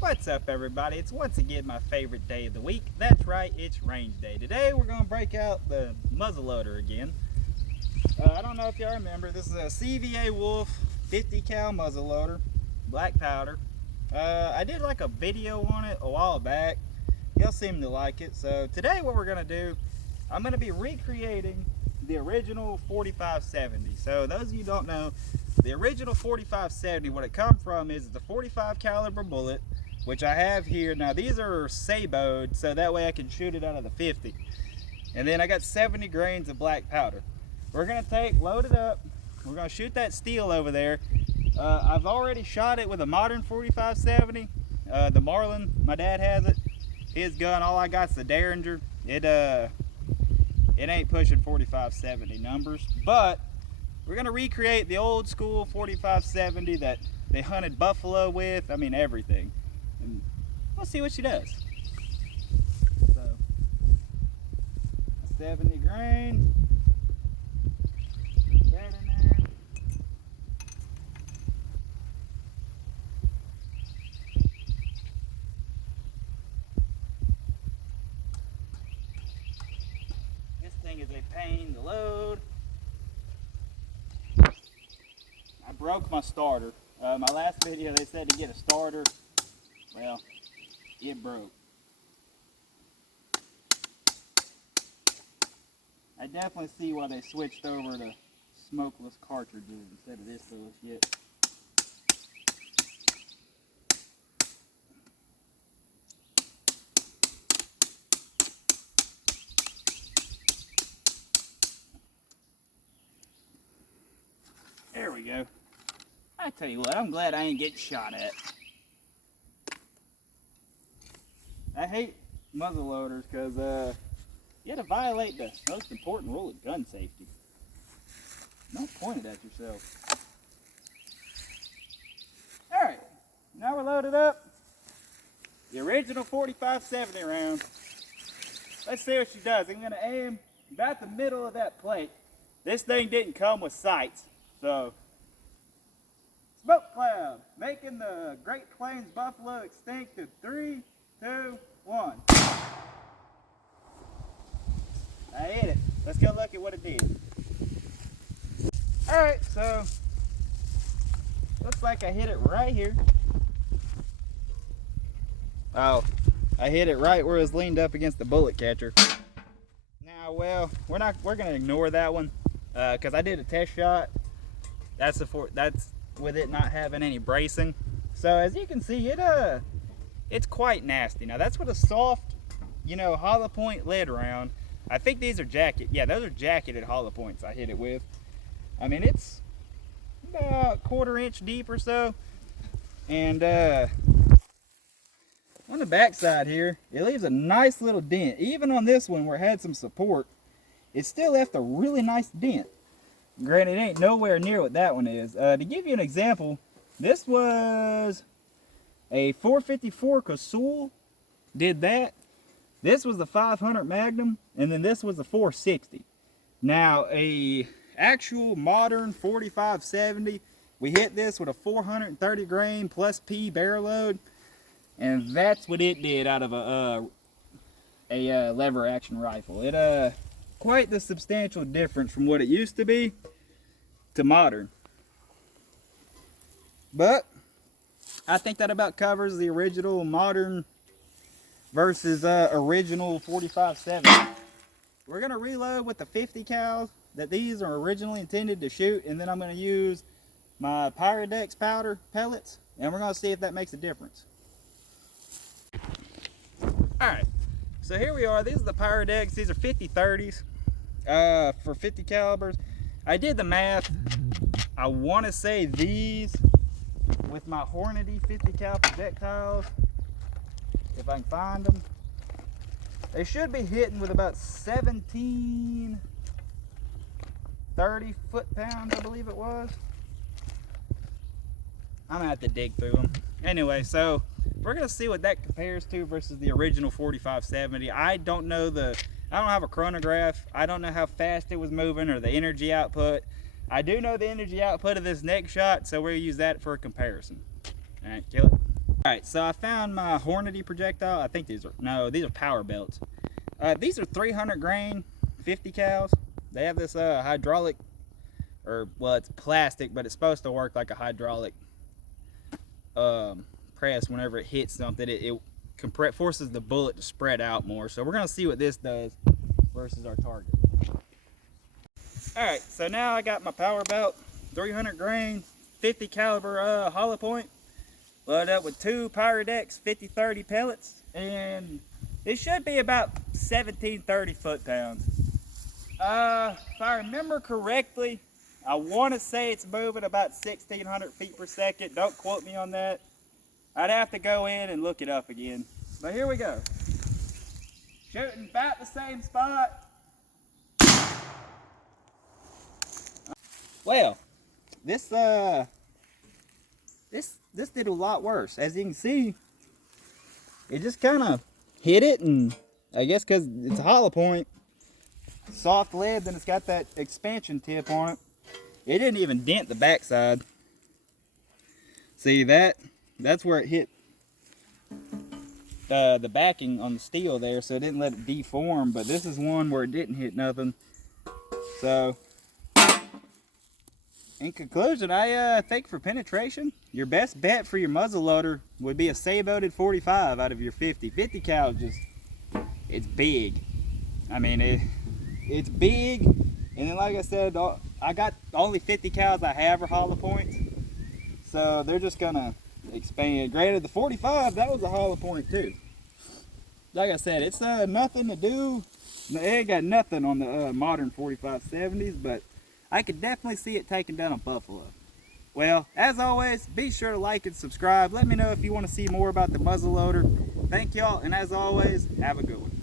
What's up, everybody? It's once again my favorite day of the week. That's right, it's range day. Today we're going to break out the muzzleloader again. I don't know if y'all remember, this is a CVA Wolf 50 cal muzzleloader, black powder. I did like a video on it a while back. Y'all seem to like it. So today what we're going to do, I'm going to be recreating the original 4570. So those of you who don't know, the original 4570, what it comes from is the 45 caliber bullet, which I have here. Now these are saboed, so that way I can shoot it out of the 50. And then I got 70 grains of black powder. We're gonna load it up. We're gonna shoot that steel over there. I've already shot it with a modern 4570. The Marlin, my dad has it. His gun, all I got's the Derringer. It ain't pushing 4570 numbers, but we're gonna recreate the old school 4570 that they hunted buffalo with. I mean, everything. And we'll see what she does. So, 70 grain. Put that in there. This thing is a pain to load. I broke my starter. My last video they said to get a starter. Well, it broke. I definitely see why they switched over to smokeless cartridges instead of this bullshit. There we go. I tell you what, I'm glad I ain't getting shot at. I hate muzzleloaders because you have to violate the most important rule of gun safety. Don't point it at yourself. Alright, now we're loaded up. The original 4570 round. Let's see what she does. I'm going to aim about the middle of that plate. This thing didn't come with sights, so... Smoke cloud, making the Great Plains buffalo extinct in 3, 2, 1. I hit it. Let's go look at what it did. Alright, so looks like I hit it right here. Oh, I hit it right where it was leaned up against the bullet catcher. Now, well, we're gonna ignore that one because I did a test shot. That's with it not having any bracing. So as you can see, it's quite nasty. Now that's with a soft, hollow point lead round. I think these are those are jacketed hollow points I hit it with. I mean, it's about 1/4 inch deep or so. And on the back side here, it leaves a nice little dent. Even on this one where it had some support, it still left a really nice dent. Granted, it ain't nowhere near what that one is. To give you an example, this was a 454 Casull, did that. This was the 500 Magnum, and then this was the 460. Now, a actual modern 4570, we hit this with a 430 grain plus P barrel load, and that's what it did out of a lever action rifle. It quite the substantial difference from what it used to be to modern. But I think that about covers the original modern versus original 4570. We're gonna reload with the 50 cal that these are originally intended to shoot, and then I'm gonna use my Pyrodex powder pellets, and we're gonna see if that makes a difference. Alright, so here we are. These are the Pyrodex. These are 50-30s for 50 calibers. I did the math. I want to say these with my Hornady 50 cal projectiles, if I can find them, they should be hitting with about 1730 foot-pounds, I believe it was. I'm gonna have to dig through them. Anyway, so we're gonna see what that compares to versus the original 4570. I don't have a chronograph. I don't know how fast it was moving or the energy output. I do know the energy output of this next shot, so we'll use that for a comparison. All right, kill it. Alright, so I found my Hornady projectile. I think these are power belts. These are 300 grain, 50 cals. They have this hydraulic, well, it's plastic, but it's supposed to work like a hydraulic press. Whenever it hits something, it forces the bullet to spread out more. So we're going to see what this does versus our target. Alright, so now I got my power belt, 300 grain, 50 caliber hollow point, loaded up with 2 Pyrodex 50-30 pellets, and it should be about 1730 foot-pounds. If I remember correctly, I want to say it's moving about 1600 feet per second. Don't quote me on that. I'd have to go in and look it up again. But here we go. Shooting about the same spot. Well, this did a lot worse. As you can see, it just kind of hit it, and I guess because it's a hollow point, soft lead, then it's got that expansion tip on it. It didn't even dent the backside. See that's where it hit the backing on the steel there, so it didn't let it deform. But this is one where it didn't hit nothing. So in conclusion, I think for penetration, your best bet for your muzzleloader would be a Saboded 45 out of your 50. 50 cal just, it's big. I mean, it's big, and then like I said, I got only 50 cals I have are hollow points, so they're just gonna expand. Granted, the 45, that was a hollow point too. Like I said, it's nothing to do. It ain't got nothing on the modern 45-70s, but I could definitely see it taking down a buffalo. Well, as always, be sure to like and subscribe. Let me know if you want to see more about the muzzleloader. Thank y'all, and as always, have a good one.